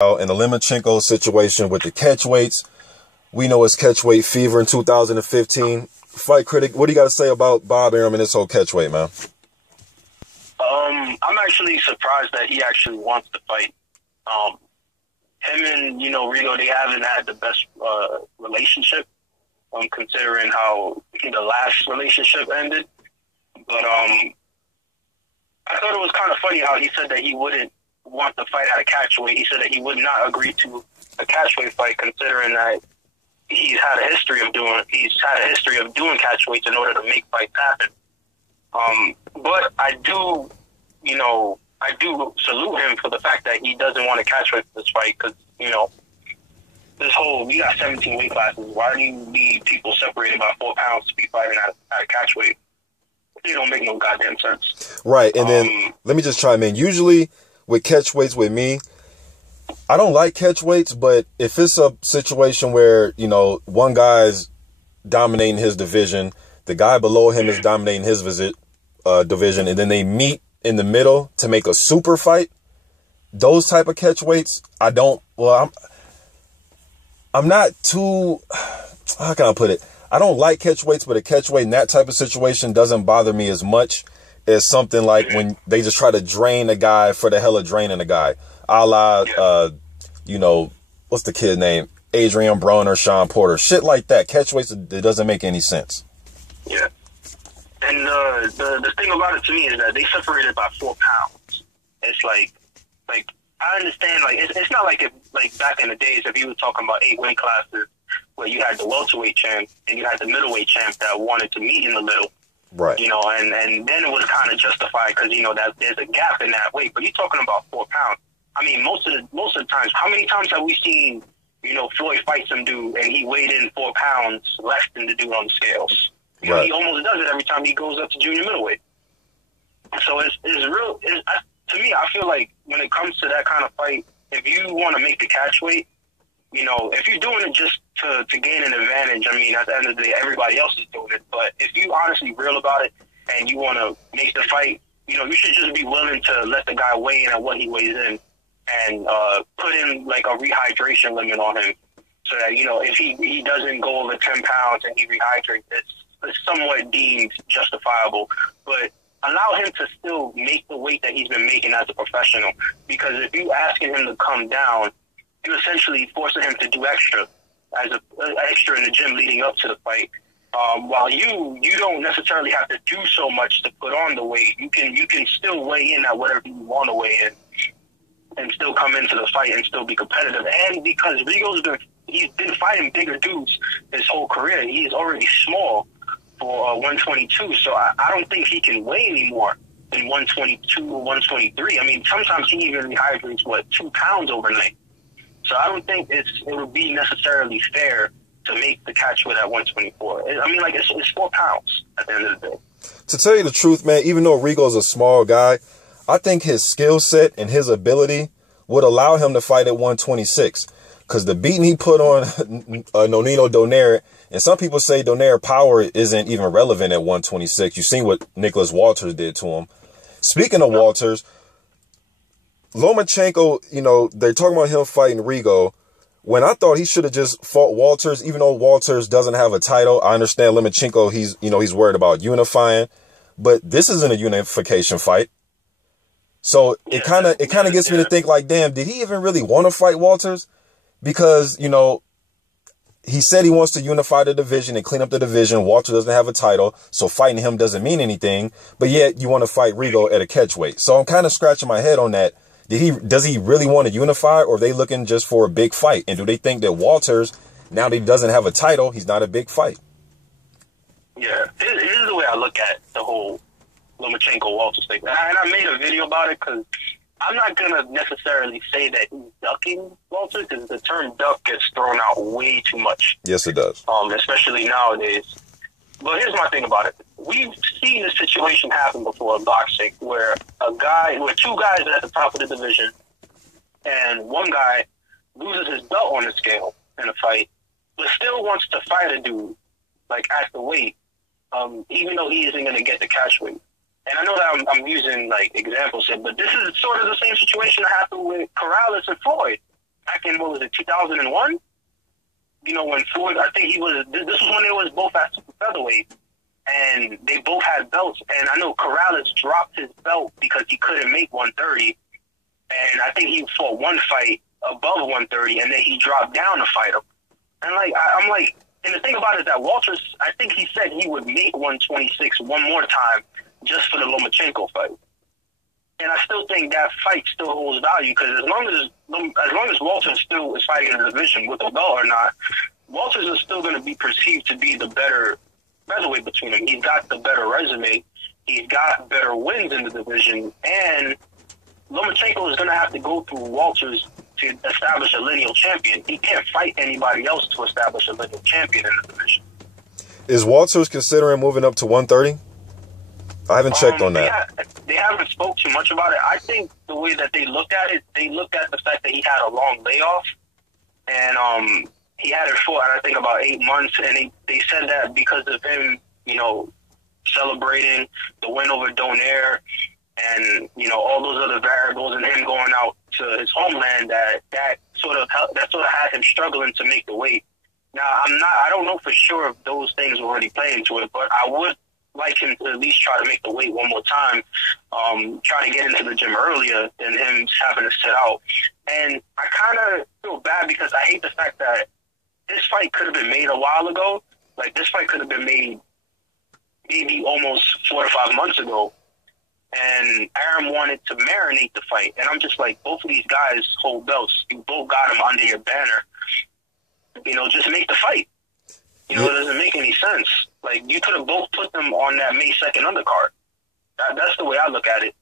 In the Lomachenko situation with the catchweights, we know it's catchweight fever in 2015. Fight Critic, what do you got to say about Bob Arum and this whole catchweight, man? I'm actually surprised that he actually wants to fight. Him and, Rigo, they haven't had the best relationship, considering how the last relationship ended. But I thought it was kind of funny how he said that he wouldn't want to fight at a catchweight. He said that he would not agree to a catchweight fight, considering that he's had a history of doing catchweights in order to make fights happen. But I do salute him for the fact that he doesn't want to catchweight for this fight, because we got 17 weight classes. Why do you need people separated by 4 pounds to be fighting at a catchweight? It don't make no goddamn sense. Right, and then let me just chime in. Usually with catchweights with me, I don't like catchweights, but if it's a situation where, one guy's dominating his division, the guy below him is dominating his division, and then they meet in the middle to make a super fight, those type of catchweights, I'm not too, how can I put it? I don't like catchweights, but a catchweight in that type of situation doesn't bother me as much as something like when they just try to drain a guy for the hell of draining a guy. A la, what's the kid name? Adrian Broner, Sean Porter. Shit like that. Catchweights, it doesn't make any sense. Yeah. And the thing about it to me is that they separated by 4 pounds. It's like I understand, it's not like back in the days if you were talking about 8 weight classes where you had the welterweight champ and you had the middleweight champ that wanted to meet in the middle. Right. And then it was kind of justified because, that there's a gap in that weight. But you're talking about 4 pounds. I mean, most of the times, how many times have we seen, Floyd fight some dude and he weighed in 4 pounds less than the dude on the scales? Right. He almost does it every time he goes up to junior middleweight. So it's real. To me, I feel like when it comes to that kind of fight, if you want to make the catchweight, if you're doing it just to gain an advantage, I mean, at the end of the day, everybody else is doing it. But if you honestly real about it and you want to make the fight, you should just be willing to let the guy weigh in at what he weighs in and put in like a rehydration limit on him so that, if he doesn't go over 10 pounds and he rehydrates, it's somewhat deemed justifiable. But allow him to still make the weight that he's been making as a professional. Because if you asking him to come down, you're essentially forcing him to do extra in the gym leading up to the fight. While you don't necessarily have to do so much to put on the weight. You can still weigh in at whatever you want to weigh in and still come into the fight and still be competitive. And because he's been fighting bigger dudes his whole career, he's already small for 122, so I don't think he can weigh any more than 122 or 123. I mean, sometimes he even rehydrates, 2 pounds overnight. So I don't think it would be necessarily fair to make the catchweight at 124. I mean, it's 4 pounds at the end of the day. To tell you the truth, man, even though Rigo's a small guy, I think his skill set and his ability would allow him to fight at 126. Because the beating he put on Nonito Donaire, and some people say Donaire power isn't even relevant at 126. You've seen what Nicholas Walters did to him. Speaking of Walters, Lomachenko, they're talking about him fighting Rigo. When I thought he should have just fought Walters, even though Walters doesn't have a title. I understand Lomachenko, he's worried about unifying, but this isn't a unification fight. So it kind of gets me to think like, damn, did he even really want to fight Walters? Because, he said he wants to unify the division and clean up the division. Walter doesn't have a title, so fighting him doesn't mean anything. But yet you want to fight Rigo at a catchweight. So I'm kind of scratching my head on that. Does he really want to unify, or are they looking just for a big fight? And do they think that Walters, now that he doesn't have a title, he's not a big fight? Yeah, here's the way I look at the whole Lomachenko-Walters thing. And I made a video about it because I'm not going to necessarily say that he's ducking Walters, because the term duck gets thrown out way too much. Yes, it does. Especially nowadays. But here's my thing about it. We've seen this situation happen before in boxing where two guys are at the top of the division and one guy loses his belt on the scale in a fight, but still wants to fight a dude, at the weight, even though he isn't going to get the catch weight. And I know that I'm using examples here, but this is sort of the same situation that happened with Corrales and Floyd. back in, what was it, 2001? You know, when Floyd, I think he was, this was when they was both at super featherweight, and they both had belts, and I know Corrales dropped his belt because he couldn't make 130, and I think he fought one fight above 130, and then he dropped down to fight him. And, like, I'm like, and the thing about it is that Walters, I think he said he would make 126 one more time just for the Lomachenko fight. And I still think that fight still holds value because as long as Walters still is fighting in the division with a belt or not, Walters is still going to be perceived to be the better featherweight between them. He's got the better resume. He's got better wins in the division. And Lomachenko is going to have to go through Walters to establish a lineal champion. He can't fight anybody else to establish a lineal champion in the division. Is Walters considering moving up to 130? I haven't checked on that. They haven't spoke too much about it. I think the way that they looked at it, they looked at the fact that he had a long layoff, and he had it for, I think, about 8 months, and they said that because of him, you know, celebrating the win over Donaire and, you know, all those other variables and him going out to his homeland, that sort of had him struggling to make the weight. Now, I don't know for sure if those things already play into it, but I would like him to at least try to make the weight one more time, try to get into the gym earlier than him having to sit out. And I kind of feel bad because I hate the fact that this fight could have been made a while ago. Like, this fight could have been made maybe almost 4 to 5 months ago. And Arum wanted to marinate the fight. And I'm just like, both of these guys hold belts. You both got them under your banner. You know, just make the fight. You know, it doesn't make any sense. Like, you could have both put them on that May 2nd undercard. That's the way I look at it.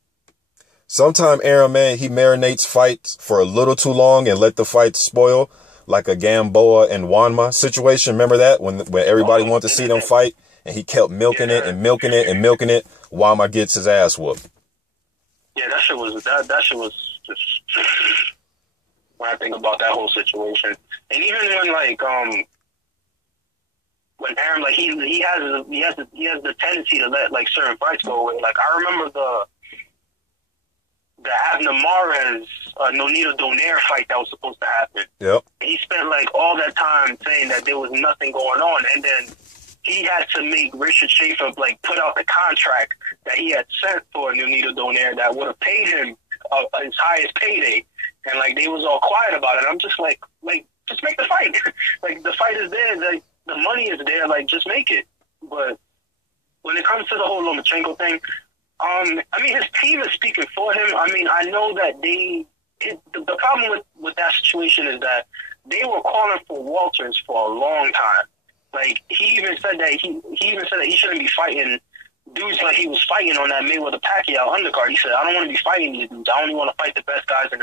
Sometimes Arum, man, he marinates fights for a little too long and let the fight spoil, like a Gamboa and Wanma situation. Remember that? When everybody wanted to see them fight, and he kept milking it and milking it and milking it. Wanma gets his ass whooped. Yeah, that shit was just when I think about that whole situation. And even when, like, when Arum, like, he has the tendency to let, like, certain fights go away. Like, I remember the Abner Mares Nonito Donaire fight that was supposed to happen. Yep. He spent, like, all that time saying that there was nothing going on, and then he had to make Richard Schaefer, like, put out the contract that he had sent for Nonito Donaire that would have paid him his highest payday, and, like, they was all quiet about it. I'm just like, just make the fight. Like, the fight is there. Like, the money is there. Like, just make it. But when it comes to the whole Lomachenko thing, I mean, his team is speaking for him. I mean, I know that the problem with that situation is that they were calling for Walters for a long time. Like, he even said that he shouldn't be fighting dudes like he was fighting on that Mayweather Pacquiao undercard. He said, I don't want to be fighting these dudes. I only want to fight the best guys in the